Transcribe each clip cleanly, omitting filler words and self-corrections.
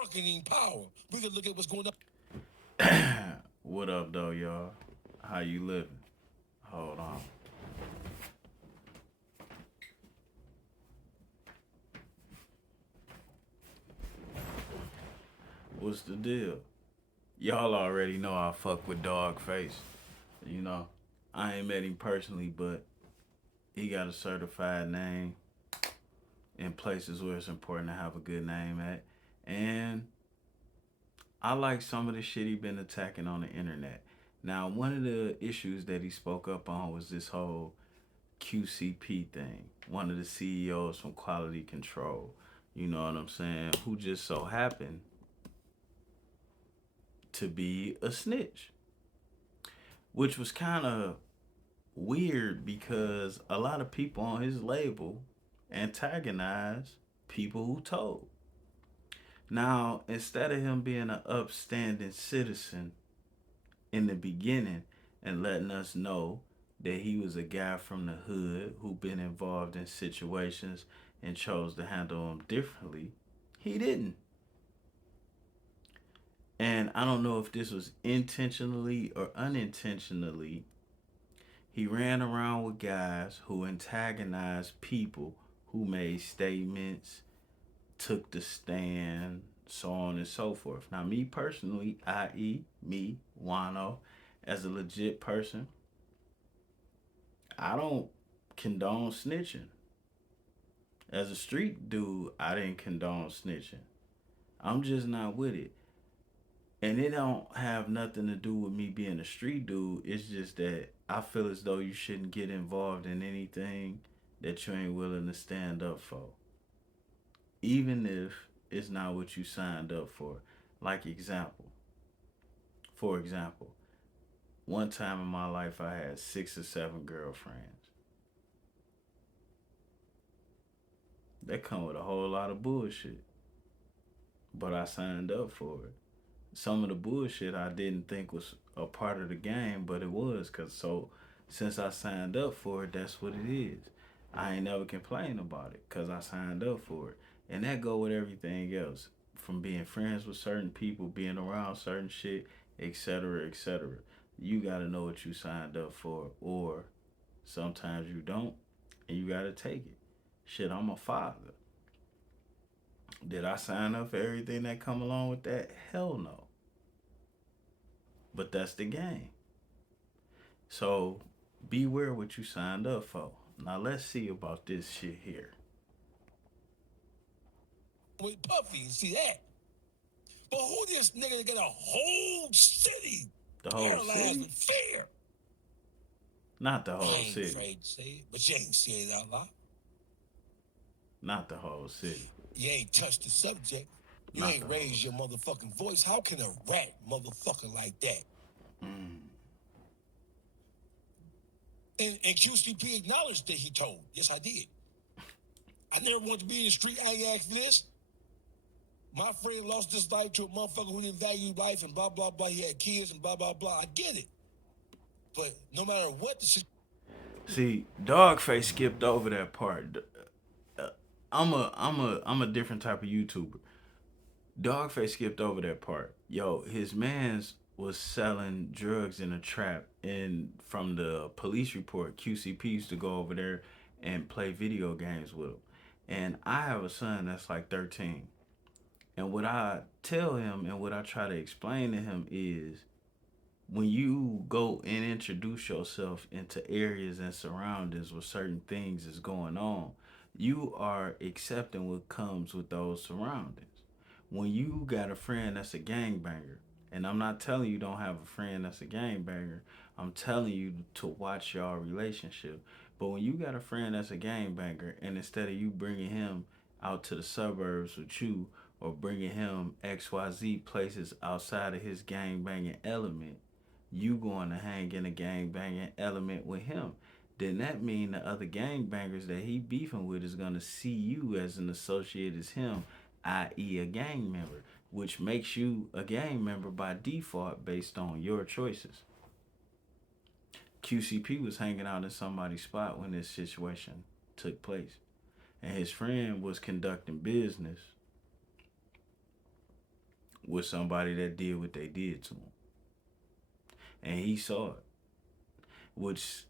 bargaining power. We can look at what's going on. What up, though, y'all? How you living? Hold on. What's the deal? Y'all already know I fuck with Dawgface. You know, I ain't met him personally, but he got a certified name in places where it's important to have a good name at. And I like some of the shit he been attacking on the internet. Now, one of the issues that he spoke up on was this whole QCP thing. One of the CEOs from Quality Control, you know what I'm saying, who just so happened to be a snitch, which was kind of weird because a lot of people on his label antagonize people who told. Now, instead of him being an upstanding citizen in the beginning and letting us know that he was a guy from the hood who been involved in situations and chose to handle them differently, he didn't. And I don't know if this was intentionally or unintentionally. He ran around with guys who antagonized people who made statements, took the stand, so on and so forth. Now, me personally, i.e., me, Juan-O, as a legit person, I don't condone snitching. As a street dude, I didn't condone snitching. I'm just not with it. And it don't have nothing to do with me being a street dude. It's just that I feel as though you shouldn't get involved in anything that you ain't willing to stand up for. Even if it's not what you signed up for. Like example. For example, one time in my life I had 6 or 7 girlfriends. That come with a whole lot of bullshit. But I signed up for it. Some of the bullshit I didn't think was a part of the game, but it was. Cause so since I signed up for it, that's what it is. I ain't never complain about it because I signed up for it, and that go with everything else, from being friends with certain people, being around certain shit, etc., etc. You gotta know what you signed up for, or sometimes you don't, and you gotta take it. Shit, I'm a father. Did I sign up for everything that come along with that? Hell no. But that's the game. So beware what you signed up for. Now let's see about this shit here. With Puffy, see that? But who this nigga that got a whole city The whole paralyzed city? with fear? Not the I whole ain't city. afraid to say it, but you ain't say it out loud. Not the whole city. You ain't touched the subject. You Not the ain't whole raised your city. motherfucking voice. How can a rat motherfucker like that? Mm. And QCP acknowledged that he told. Yes, I did. I never wanted to be in the street. I ain't asked for this. My friend lost his life to a motherfucker who didn't value life and blah, blah, blah. He had kids and blah, blah, blah. I get it. But no matter what the See, Dogface skipped over that part. Uh, I'm a different type of YouTuber. Dogface skipped over that part. Yo, his man's was selling drugs in a trap, and from the police report, QCP used to go over there and play video games with him. And I have a son that's like 13. And what I tell him and what I try to explain to him is when you go and introduce yourself into areas and surroundings where certain things is going on, you are accepting what comes with those surroundings. When you got a friend that's a gangbanger, and I'm not telling you don't have a friend that's a gangbanger, I'm telling you to watch your relationship. But when you got a friend that's a gangbanger, and instead of you bringing him out to the suburbs with you, or bringing him XYZ places outside of his gangbanging element, you going to hang in a gang banging element with him, then that mean the other gang bangers that he beefing with is gonna see you as an associate as him, i.e. a gang member, which makes you a gang member by default based on your choices. QCP was hanging out in somebody's spot when this situation took place, and his friend was conducting business with somebody that did what they did to him. And he saw it, which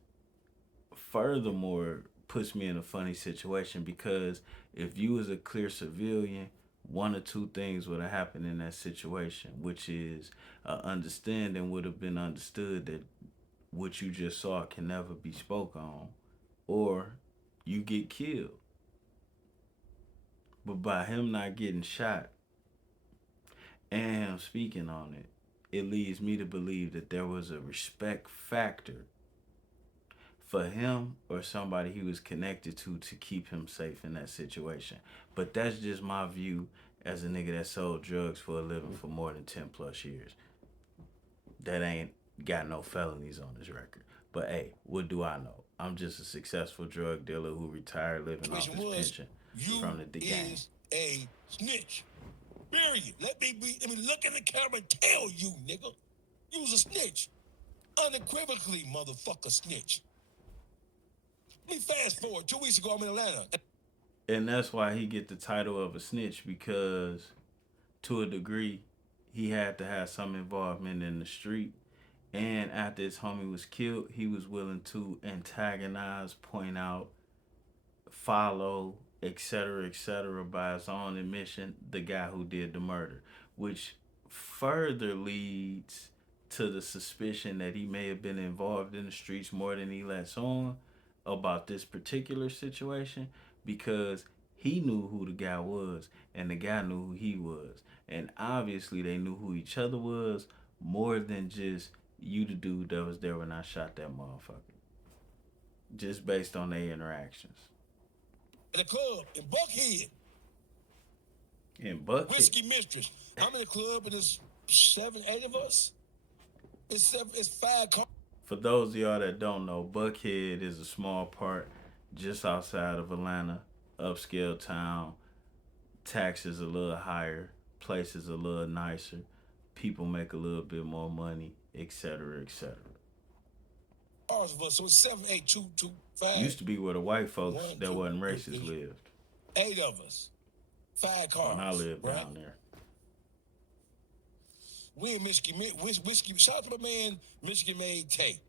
furthermore puts me in a funny situation because if you was a clear civilian, one or two things would have happened in that situation, which is understanding would have been understood that what you just saw can never be spoke on, or you get killed. But by him not getting shot and speaking on it, it leads me to believe that there was a respect factor for him or somebody he was connected to keep him safe in that situation. But that's just my view as a nigga that sold drugs for a living for more than 10 plus years. That ain't got no felonies on his record. But hey, what do I know? I'm just a successful drug dealer who retired living off his pension from the gang. Is a snitch. Period. Let me look in the camera and tell you, nigga. You was a snitch. Unequivocally, motherfucker snitch. Let me fast forward. 2 weeks ago, I'm in Atlanta. And that's why he get the title of a snitch, because to a degree, he had to have some involvement in the street. And after his homie was killed, he was willing to antagonize, point out, follow, etc., by his own admission, the guy who did the murder, which further leads to the suspicion that he may have been involved in the streets more than he lets on about this particular situation, because he knew who the guy was and the guy knew who he was. And obviously they knew who each other was more than just you the dude that was there when I shot that motherfucker. Just based on their interactions. In the club in Buckhead. In Buckhead. Whiskey Mistress. I'm in the club and there's 7, 8 of us. It's 5 cars. For those of y'all that don't know, Buckhead is a small part just outside of Atlanta, upscale town. Taxes a little higher, places a little nicer, people make a little bit more money, etc. Cars of us, so it's 7, 8, 2, 2, 5. Used to be where the white folks 1, that 2, wasn't racist lived. 8 of us. 5 cars. When I lived right? down there. We in Michigan, whiskey. Shout out to my man, Michigan Made Tay.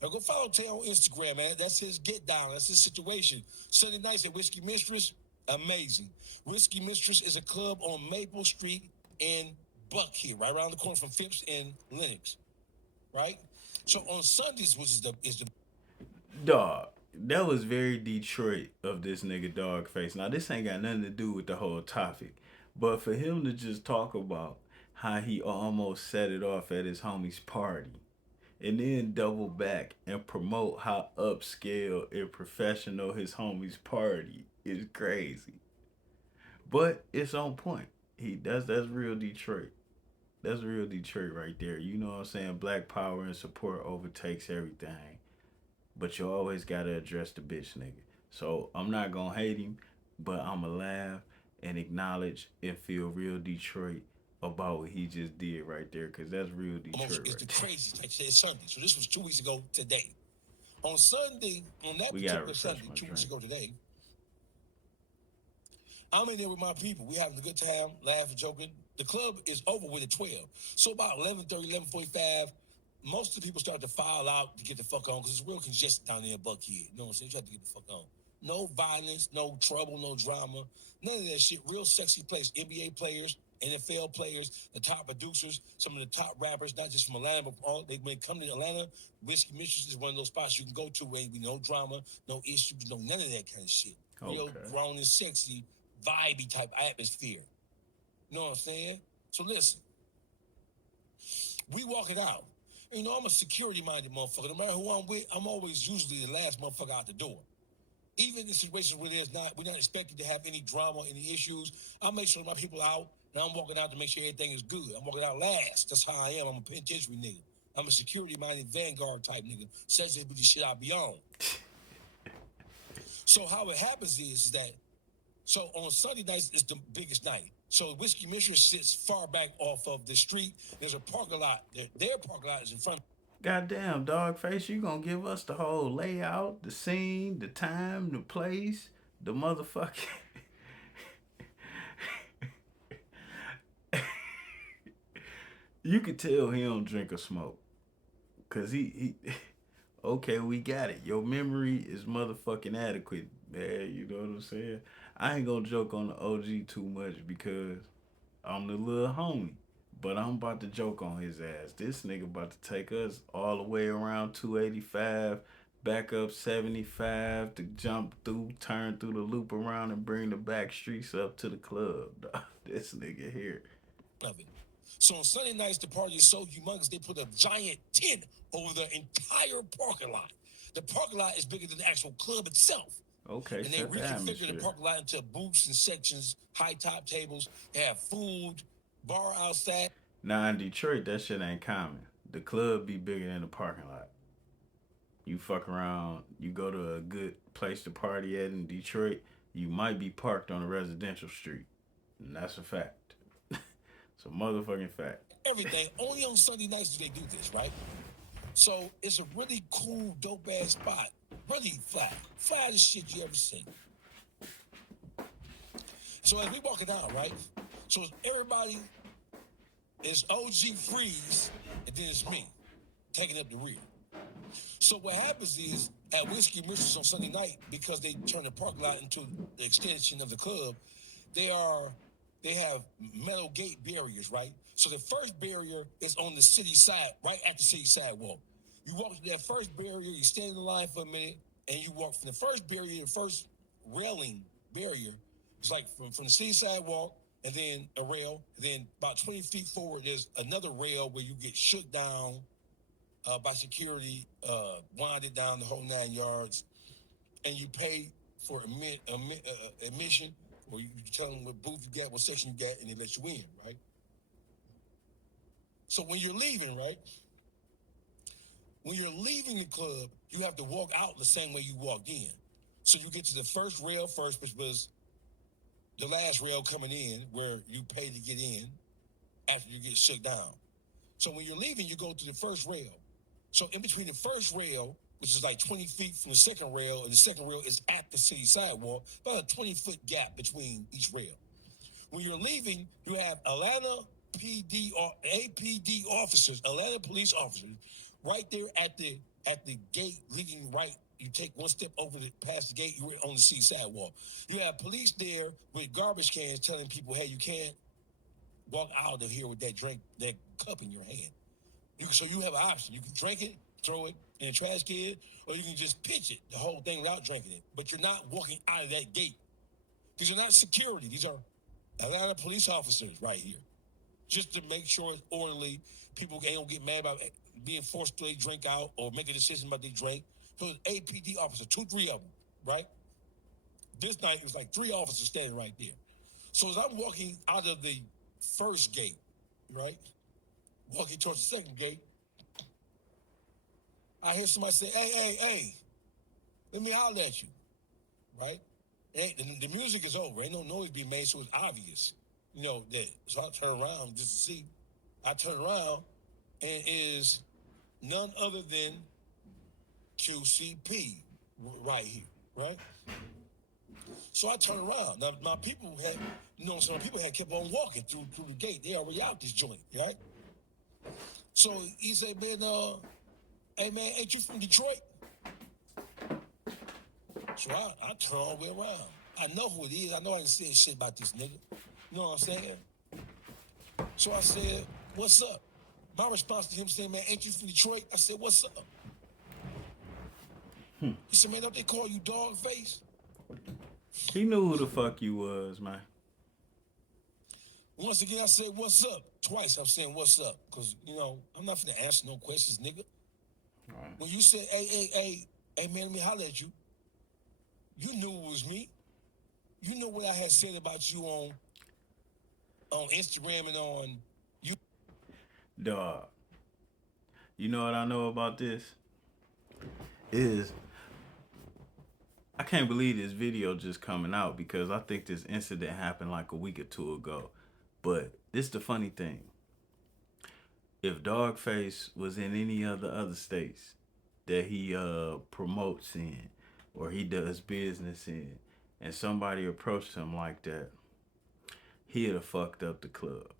Now go follow Tay on Instagram, man. That's his get down. That's his situation. Sunday nights at Whiskey Mistress, amazing. Whiskey Mistress is a club on Maple Street in Buckhead, right around the corner from Phipps and Lenox, right? So on Sundays, which is the Dog, that was very Detroit of this nigga Dawgface. Now this ain't got nothing to do with the whole topic, but for him to just talk about how he almost set it off at his homie's party and then double back and promote how upscale and professional his homie's party is crazy. But it's on point. That's real Detroit. That's real Detroit right there. You know what I'm saying? Black power and support overtakes everything. But you always gotta address the bitch nigga. So I'm not gonna hate him, but I'ma laugh and acknowledge and feel real Detroit about what he just did right there, because that's real Detroit it's right the there. craziest. Like I said, it's Sunday. So this was 2 weeks ago today. On Sunday, on that We gotta particular refresh Sunday, my 2 weeks drink. ago today, I'm in there with my people. We having a good time, laughing, joking. The club is over with at 12. So about 11:30, 11:45, most of the people start to file out to get the fuck on because it's real congested down there in Buckhead. You know what I'm saying? You have to get the fuck on. No violence, no trouble, no drama. None of that shit. Real sexy place. NBA players, NFL players, the top producers, some of the top rappers, not just from Atlanta, but all they may come to Atlanta. Whiskey Mistress is one of those spots you can go to where ain't be no drama, no issues, no none of that kind of shit. Real Okay. grown and sexy, vibey type atmosphere. You know what I'm saying? So listen, we walk it out. And, you know, I'm a security-minded motherfucker. No matter who I'm with, I'm always usually the last motherfucker out the door. Even in situations where we're not expected to have any drama, any issues, I make sure my people out, and I'm walking out to make sure everything is good. I'm walking out last. That's how I am. I'm a penitentiary nigga. I'm a security-minded vanguard type nigga. Says it be the shit I be on. So how it happens is that, so on Sunday nights, it's the biggest night. So Whiskey Mistress sits far back off of the street. There's a parking lot. Their parking lot is in front. Goddamn, Dawgface, you gonna give us the whole layout, the scene, the time, the place, the motherfucking. You could tell he don't drink or smoke. Cause he okay, we got it. Your memory is motherfucking adequate, man. You know what I'm saying? I ain't gonna joke on the OG too much because I'm the little homie. But I'm about to joke on his ass. This nigga about to take us all the way around 285, back up 75 to jump through, turn through the loop around and bring the back streets up to the club. Dog. This nigga here. of it. So on Sunday nights, the party is so humongous, they put a giant tent over the entire parking lot. The parking lot is bigger than the actual club itself. Okay, And they set the reconfigure the atmosphere. parking lot into booths and sections, high top tables. They have food, bar outside. Now in Detroit, that shit ain't common. The club be bigger than the parking lot. You fuck around, you go to a good place to party at in Detroit, you might be parked on a residential street. And that's a fact. It's a motherfucking fact. Everything. Only on Sunday nights do they do this, right? So it's a really cool, dope ass spot. Really fly. Flyest shit you ever seen. So as we walking out, right? So everybody is OG Freeze, and then it's me taking up the rear. So what happens is at Whiskey Mistress on Sunday night, because they turn the parking lot into the extension of the club, they have metal gate barriers, right? So the first barrier is on the city side, right at the city sidewalk. You walk to that first barrier, you stand in the line for a minute, and you walk from the first barrier, the first railing barrier. It's like from the city sidewalk, and then a rail, and then about 20 feet forward, there's another rail where you get shook down by security, winded down the whole 9 yards, and you pay for admission, or you tell them what booth you got, what section you got, and they let you in, right? So when you're leaving, right? When you're leaving the club, you have to walk out the same way you walked in. So you get to the first rail first, which was the last rail coming in, where you pay to get in after you get shook down. So when you're leaving, you go to the first rail. So in between the first rail, which is like 20 feet from the second rail, and the second rail is at the city sidewalk, about a 20-foot gap between each rail. When you're leaving, you have Atlanta PD or APD officers, Atlanta police officers, right there at the gate leading right. You take one step over past the gate, you're on the city sidewalk. You have police there with garbage cans telling people, hey, you can't walk out of here with that drink, that cup in your hand. So you have an option. You can drink it, throw it in a trash can, or you can just pitch it, the whole thing, without drinking it. But you're not walking out of that gate. These are not security. These are Atlanta police officers right here. Just to make sure it's orderly. People ain't gonna get mad about being forced to drink out or make a decision about their drink. So it's APD officers, 2, 3 of them, right? This night it was like 3 officers standing right there. So as I'm walking out of the first gate, right? Walking towards the second gate, I hear somebody say, hey, let me holler at you, right? The music is over. Ain't no noise being made, so it's obvious, that. So I turn around just to see. I turn around, and it is none other than QC P right here, right? So I turn around. Now, my people had, some people had kept on walking through the gate. They already out this joint, right? So he said, man, hey, man, ain't you from Detroit? So I turn all the way around. I know who it is. I know I ain't said shit about this nigga. You know what I'm saying? So I said, what's up? My response to him saying, man, ain't you from Detroit? I said, what's up? He said, man, don't they call you Dawgface? He knew who the fuck you was, man. Once again, I said, what's up? Twice I'm saying, what's up? Because, I'm not finna answer no questions, nigga. Right. When you said, hey, man, let me holler at you, you knew it was me. You know what I had said about you on Instagram and on you. Dog. You know what I know about this? Is I can't believe this video just coming out because I think this incident happened like a week or 2 ago. But this the funny thing. If Dawgface was in any of the other states that he promotes in or he does business in, and somebody approached him like that, he'd have fucked up the club.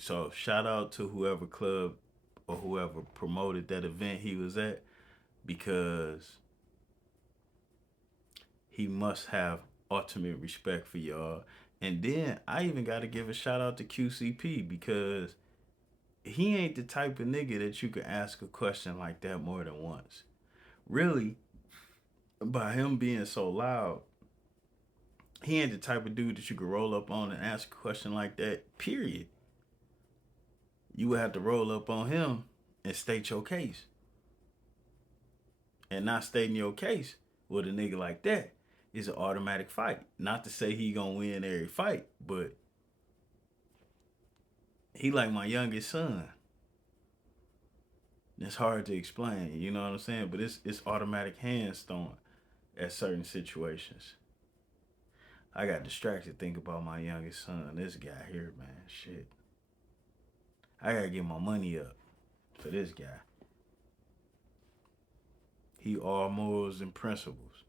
So shout out to whoever club or whoever promoted that event he was at because he must have ultimate respect for y'all. And then I even got to give a shout out to QCP because he ain't the type of nigga that you can ask a question like that more than once. Really, by him being so loud, he ain't the type of dude that you could roll up on and ask a question like that, period. You would have to roll up on him and state your case. And not stating your case with a nigga like that is an automatic fight. Not to say he gonna win every fight, but he like my youngest son. It's hard to explain, you know what I'm saying? But it's automatic hands throwing at certain situations. I got distracted thinking about my youngest son. This guy here, man, shit. I gotta get my money up for this guy. He all morals and principles,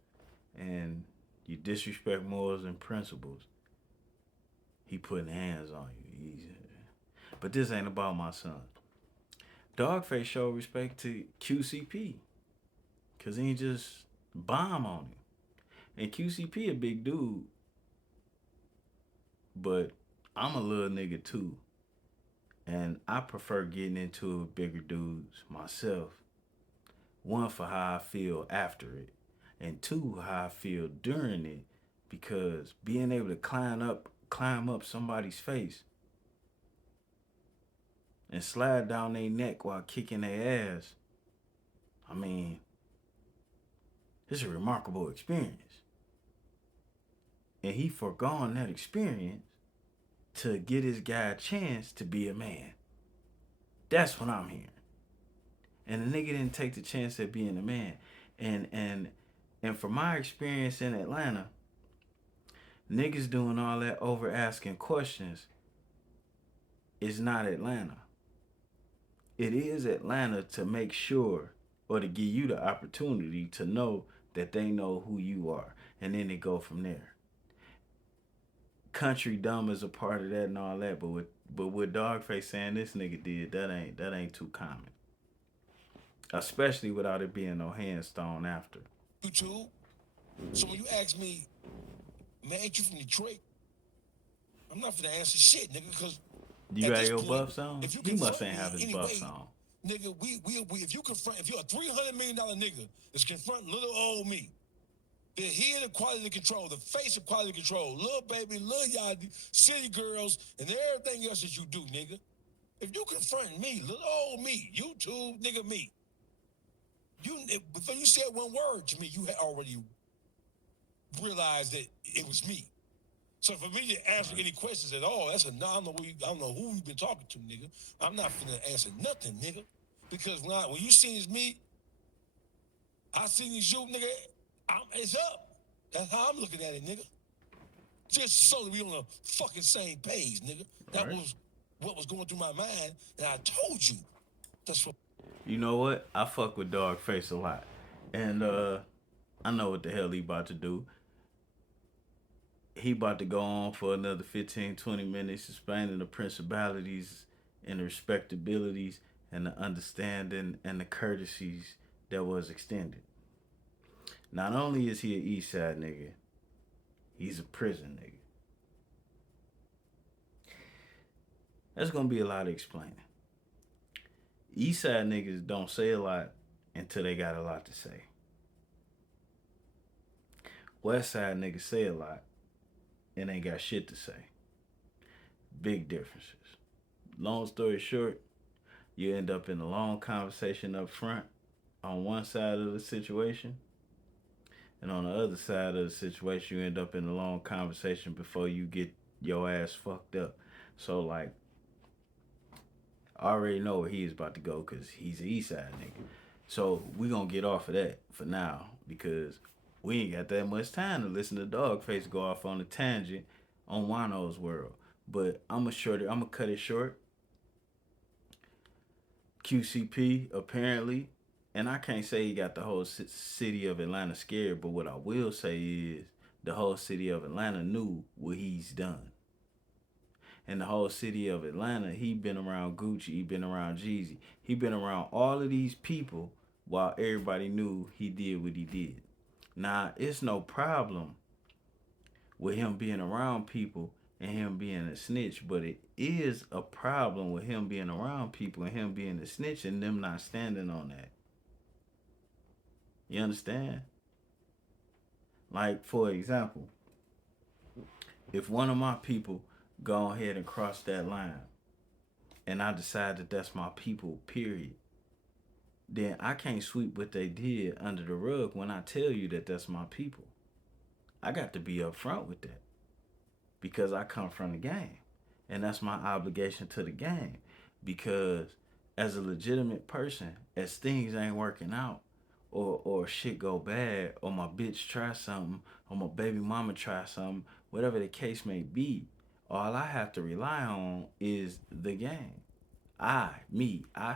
and you disrespect morals and principles, he putting hands on you. But this ain't about my son. Dawgface showed respect to QCP because he ain't just bomb on him. And QCP a big dude, but I'm a little nigga too. And I prefer getting into bigger dudes myself. One, for how I feel after it, and two, how I feel during it. Because being able to climb up somebody's face and slide down their neck while kicking their ass, I mean, it's a remarkable experience. And he forgone that experience to get his guy a chance to be a man. That's what I'm hearing. And the nigga didn't take the chance at being a man. And from my experience in Atlanta, niggas doing all that over asking questions is not Atlanta. It is Atlanta to make sure or to give you the opportunity to know that they know who you are. And then they go from there. Country dumb is a part of that and all that, but what Dawgface saying this nigga did, that ain't too common. Especially without it being no hands thrown after. YouTube. So when you ask me, man, ain't you from Detroit? I'm not finna answer shit, nigga, because You at got this your point, buffs on? if you He must confront ain't me have his anyway, buffs on. nigga, if you're a $300 million nigga that's confronting little old me, the head of quality control, the face of quality control, little baby, little y'all, city girls, and everything else that you do, nigga. If you confront me, little old me, YouTube, nigga, me, before you said one word to me, you had already realized that it was me. So for me to answer any questions at all, that's a no. I don't know who you've been talking to, nigga. I'm not finna answer nothing, nigga, because when you seen it's me, I seen it's you, nigga. It's up. That's how I'm looking at it, nigga. Just so that we on the fucking same page, nigga. That Right. was what was going through my mind, and I told you. That's what. You know what? I fuck with Dawgface a lot. And I know what the hell he about to do. He about to go on for another 15, 20 minutes explaining the principalities and the respectabilities and the understanding and the courtesies that was extended. Not only is he an East Side nigga, he's a prison nigga. That's gonna be a lot of explaining. East Side niggas don't say a lot until they got a lot to say. West Side niggas say a lot and ain't got shit to say. Big differences. Long story short, you end up in a long conversation up front on one side of the situation, and on the other side of the situation, you end up in a long conversation before you get your ass fucked up. So, like, I already know where he's about to go because he's an East Side nigga. So, we going to get off of that for now because we ain't got that much time to listen to Dawgface go off on a tangent on Juan-O's world. But I'm gonna cut it short. QCP apparently, and I can't say he got the whole city of Atlanta scared, but what I will say is the whole city of Atlanta knew what he's done. in the whole city of Atlanta. He been around Gucci, he been around Jeezy, he been around all of these people while everybody knew he did what he did. Now, it's no problem with him being around people and him being a snitch, but it is a problem with him being around people and him being a snitch and them not standing on that. You understand? Like, for example, if one of my people go ahead and cross that line and I decide that that's my people, period, then I can't sweep what they did under the rug when I tell you that that's my people. I got to be upfront with that because I come from the game. And that's my obligation to the game. Because as a legitimate person, as things ain't working out, or shit go bad, or my bitch try something, or my baby mama try something, whatever the case may be, all I have to rely on is the game. I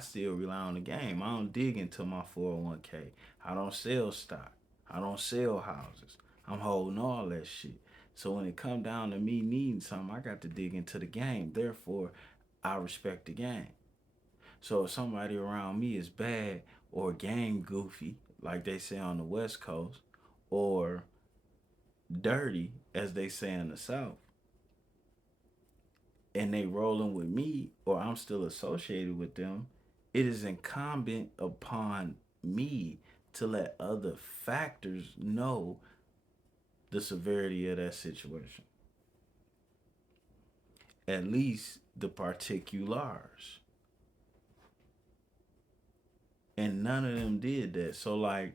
still rely on the game. I don't dig into my 401k. I don't sell stock. I don't sell houses. I'm holding all that shit. So when it come down to me needing something, I got to dig into the game. Therefore, I respect the game. So if somebody around me is bad or game goofy, like they say on the West Coast, or dirty, as they say in the South, and they rolling with me or I'm still associated with them, it is incumbent upon me to let other factors know the severity of that situation. At least the particulars. And none of them did that. So like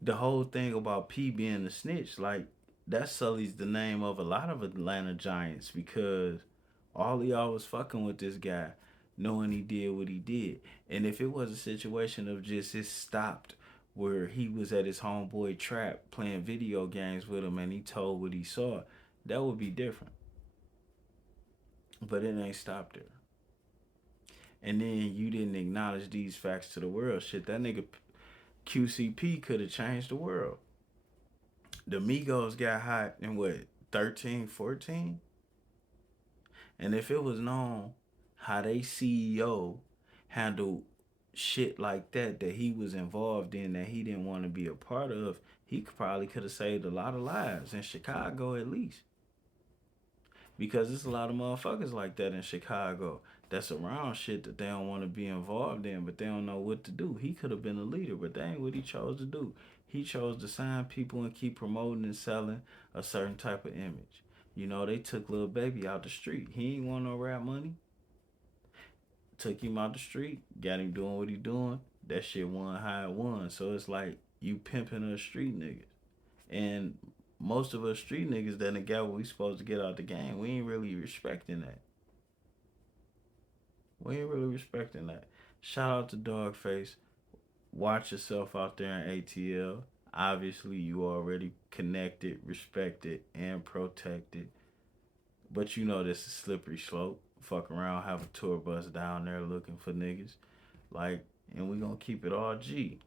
the whole thing about P being a snitch, like that sullies the name of a lot of Atlanta Giants because all of y'all was fucking with this guy, knowing he did what he did. And if it was a situation of just it stopped where he was at his homeboy trap playing video games with him and he told what he saw, that would be different. But it ain't stopped there. And then you didn't acknowledge these facts to the world. Shit, that nigga QCP could have changed the world. The Migos got hot in what, 13, 14? And if it was known how they CEO handled shit like that he was involved in that he didn't want to be a part of, he probably could have saved a lot of lives in Chicago at least. Because there's a lot of motherfuckers like that in Chicago that's around shit that they don't want to be involved in, but they don't know what to do. He could have been a leader, but that ain't what he chose to do. He chose to sign people and keep promoting and selling a certain type of image. You know, they took Lil Baby out the street. He ain't want no rap money. Took him out the street, got him doing what he doing. That shit won how it won. So it's like you pimping us street niggas. And most of us street niggas that got what we supposed to get out the game, we ain't really respecting that. We ain't really respecting that. Shout out to Dawgface. Watch yourself out there in ATL. Obviously, you already connected, respected, and protected. But you know this is slippery slope. Fuck around, have a tour bus down there looking for niggas. Like, and we gonna keep it all G.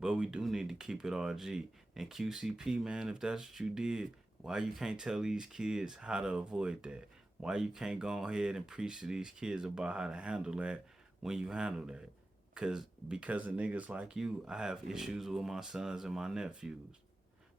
But we do need to keep it all G. And QCP, man, if that's what you did, why you can't tell these kids how to avoid that? Why you can't go ahead and preach to these kids about how to handle that when you handle that? Because of niggas like you, I have issues with my sons and my nephews.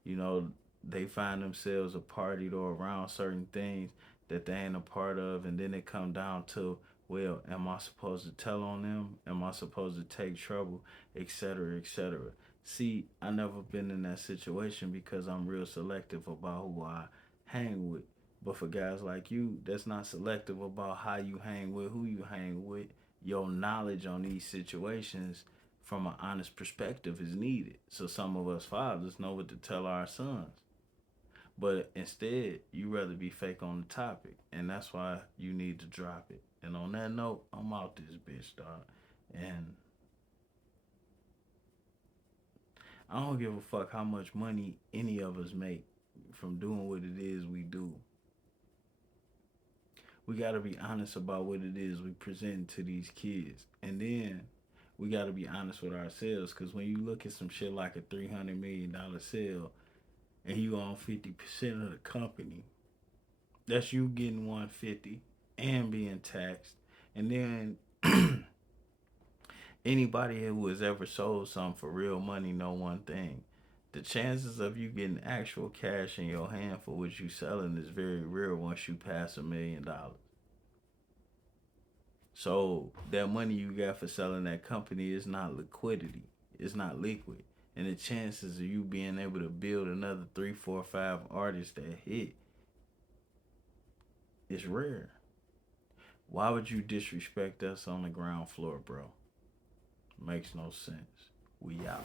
You know, they find themselves a partied or around certain things that they ain't a part of, and then it come down to, well, am I supposed to tell on them? Am I supposed to take trouble, etc., etc.? See, I never been in that situation because I'm real selective about who I hang with. But for guys like you, that's not selective about how you hang with, who you hang with. Your knowledge on these situations from an honest perspective is needed. So some of us fathers know what to tell our sons. But instead, you rather be fake on the topic. And that's why you need to drop it. And on that note, I'm out this bitch, dog. And I don't give a fuck how much money any of us make from doing what it is we do. We gotta be honest about what it is we present to these kids. And then we gotta be honest with ourselves. Cause when you look at some shit like a $300 million sale and you own 50% of the company, That's you getting 150 and being taxed. And then anybody who has ever sold something for real money know one thing. The chances of you getting actual cash in your hand for what you selling is very rare once you pass $1 million. So that money you got for selling that company is not liquidity. It's not liquid. And the chances of you being able to build another three, four, five artists that hit is rare. Why would you disrespect us on the ground floor, bro? Makes no sense. We out.